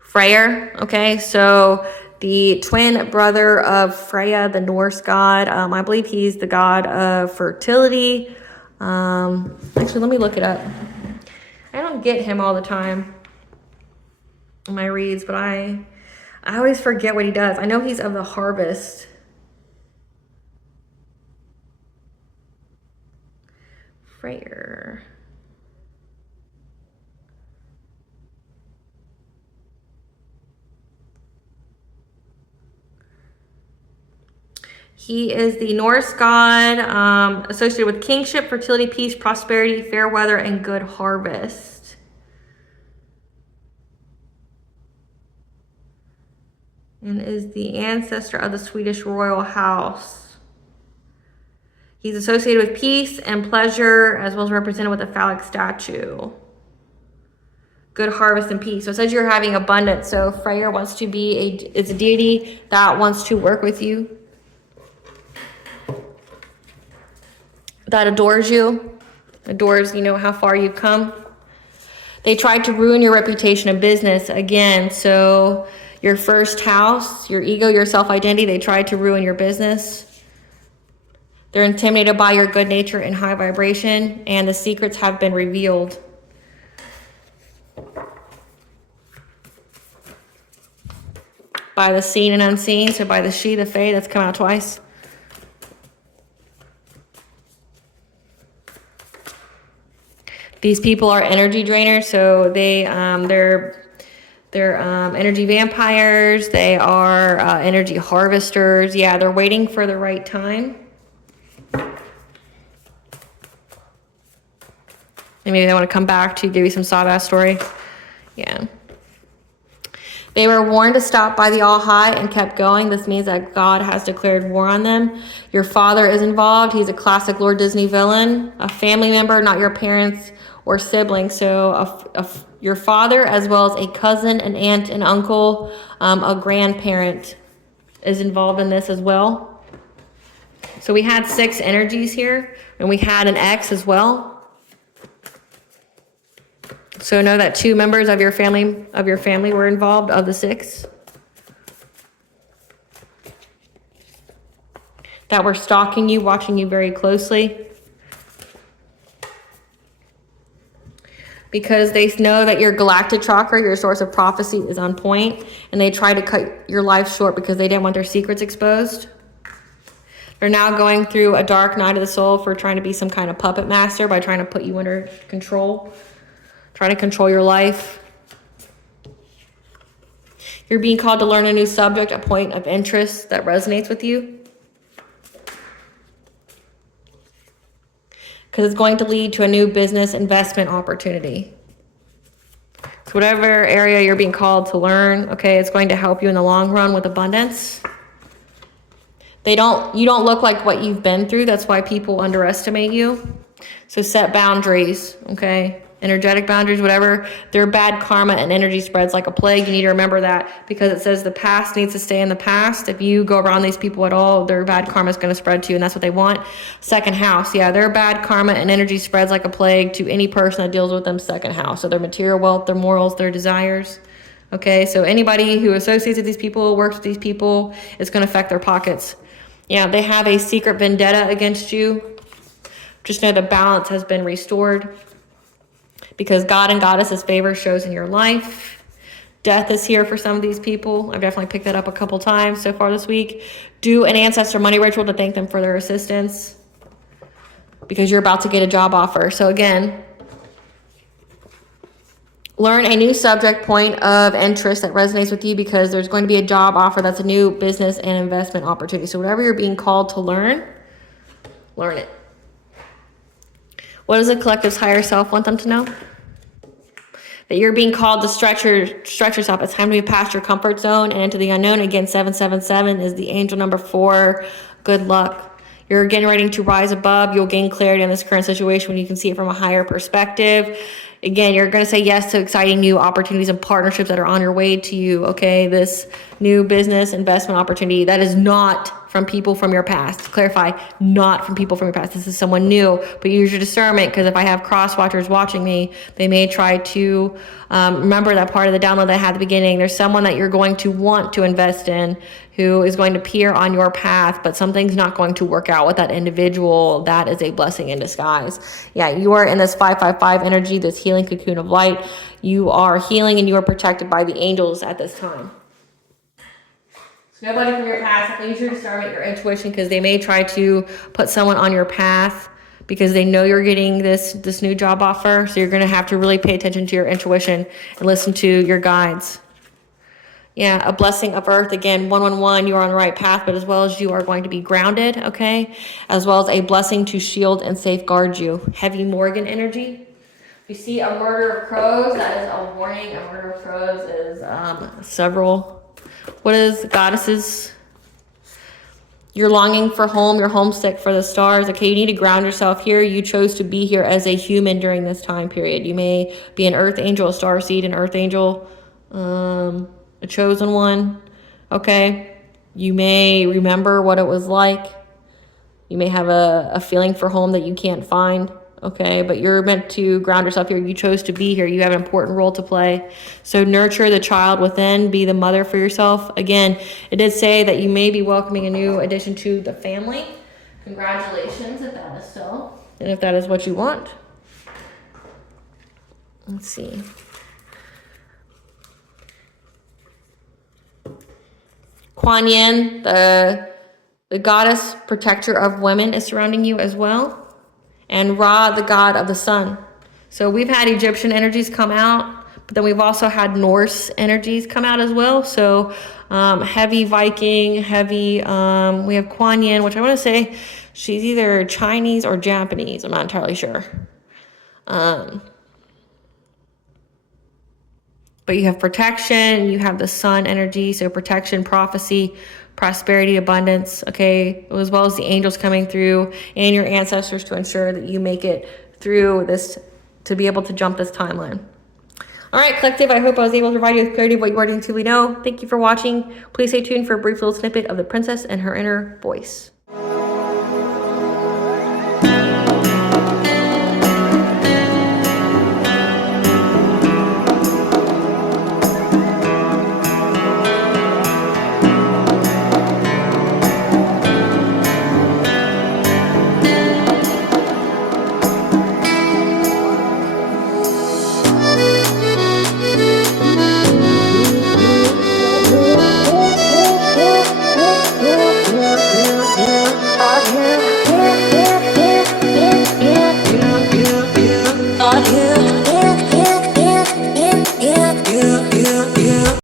Freyr. Okay, so the twin brother of Freya, the Norse god. I believe he's the god of fertility. Actually, let me look it up. I don't get him all the time in my reads, but I always forget what he does. I know he's of the harvest. Freyr. He is the Norse god associated with kingship, fertility, peace, prosperity, fair weather, and good harvest. And is the ancestor of the Swedish royal house. He's associated with peace and pleasure, as well as represented with a phallic statue. Good harvest and peace. So it says you're having abundance. So Freyr wants to be is a deity that wants to work with you, that adores you, adores, how far you've come. They tried to ruin your reputation in business again. So your first house, your ego, your self-identity, they tried to ruin your business. They're intimidated by your good nature and high vibration, and the secrets have been revealed. By the seen and unseen, so by the she, the fae, that's come out twice. These people are energy drainers, so they're They're energy vampires. They are energy harvesters. Yeah, they're waiting for the right time. And maybe they want to come back to give you some sawdust story. Yeah. They were warned to stop by the All High and kept going. This means that God has declared war on them. Your father is involved. He's a classic Lord Disney villain. A family member, not your parents or siblings. So your father, as well as a cousin, an aunt, an uncle, a grandparent is involved in this as well. So we had 6 energies here, and we had an X as well. So know that 2 members of your family were involved of the 6 that were stalking you, watching you very closely, because they know that your galactic chakra, your source of prophecy, is on point, and they try to cut your life short because they didn't want their secrets exposed. They're now going through a dark night of the soul for trying to be some kind of puppet master by trying to put you under control. Trying to control your life. You're being called to learn a new subject, a point of interest that resonates with you. Because it's going to lead to a new business investment opportunity. So whatever area you're being called to learn, okay, it's going to help you in the long run with abundance. You don't look like what you've been through. That's why people underestimate you. So set boundaries, okay? Energetic boundaries, whatever. Their bad karma and energy spreads like a plague. You need to remember that, because it says the past needs to stay in the past. If you go around these people at all, their bad karma is going to spread to you, and that's what they want. Second house, yeah, their bad karma and energy spreads like a plague to any person that deals with them. Second house, so their material wealth, their morals, their desires. Okay, so anybody who associates with these people, works with these people, it's going to affect their pockets. Yeah, they have a secret vendetta against you. Just know the balance has been restored, because God and Goddess's favor shows in your life. Death is here for some of these people. I've definitely picked that up a couple times so far this week. Do an ancestor money ritual to thank them for their assistance, because you're about to get a job offer. So again, learn a new subject point of interest that resonates with you, because there's going to be a job offer that's a new business and investment opportunity. So whatever you're being called to learn it. What does the collective's higher self want them to know? That you're being called to stretch yourself. It's time to move past your comfort zone and into the unknown. Again, 777 is the angel number 4. Good luck. You're getting ready to rise above. You'll gain clarity on this current situation when you can see it from a higher perspective. Again, you're going to say yes to exciting new opportunities and partnerships that are on your way to you, okay? This new business investment opportunity that is not from people from your past. To clarify, not from people from your past. This is someone new, but use your discernment, because if I have cross watchers watching me, they may try to remember that part of the download that I had at the beginning. There's someone that you're going to want to invest in who is going to appear on your path, but something's not going to work out with that individual. That is a blessing in disguise. Yeah, you are in this 555 energy, this healing cocoon of light. You are healing and you are protected by the angels at this time. So nobody from your past, use your discernment, your intuition, because they may try to put someone on your path because they know you're getting this new job offer. So you're going to have to really pay attention to your intuition and listen to your guides. Yeah, a blessing of earth. Again, 111, you are on the right path, but as well as you are going to be grounded, okay? As well as a blessing to shield and safeguard you. Heavy Morgan energy. If you see a murder of crows, that is a warning. A murder of crows is several. What is Goddesses? You're longing for home. You're homesick for the stars. Okay, you need to ground yourself here. You chose to be here as a human during this time period. You may be an earth angel, a star seed, an earth angel, a chosen one. Okay, you may remember what it was like. You may have a feeling for home that you can't find. Okay, but you're meant to ground yourself here. You chose to be here. You have an important role to play. So nurture the child within. Be the mother for yourself. Again, it did say that you may be welcoming a new addition to the family. Congratulations if that is so, and if that is what you want. Let's see. Kuan Yin, the goddess protector of women, is surrounding you as well. And Ra, the god of the sun. So we've had Egyptian energies come out, but then we've also had Norse energies come out as well. So heavy Viking, heavy, we have Kuan Yin, which I want to say she's either Chinese or Japanese. I'm not entirely sure. But you have protection, you have the sun energy, so protection, prophecy, prosperity, abundance, okay, as well as the angels coming through and your ancestors to ensure that you make it through this, to be able to jump this timeline. All right, collective, I hope I was able to provide you with clarity of what you already intuitively know. Thank you for watching. Please stay tuned for a brief little snippet of the princess and her inner voice.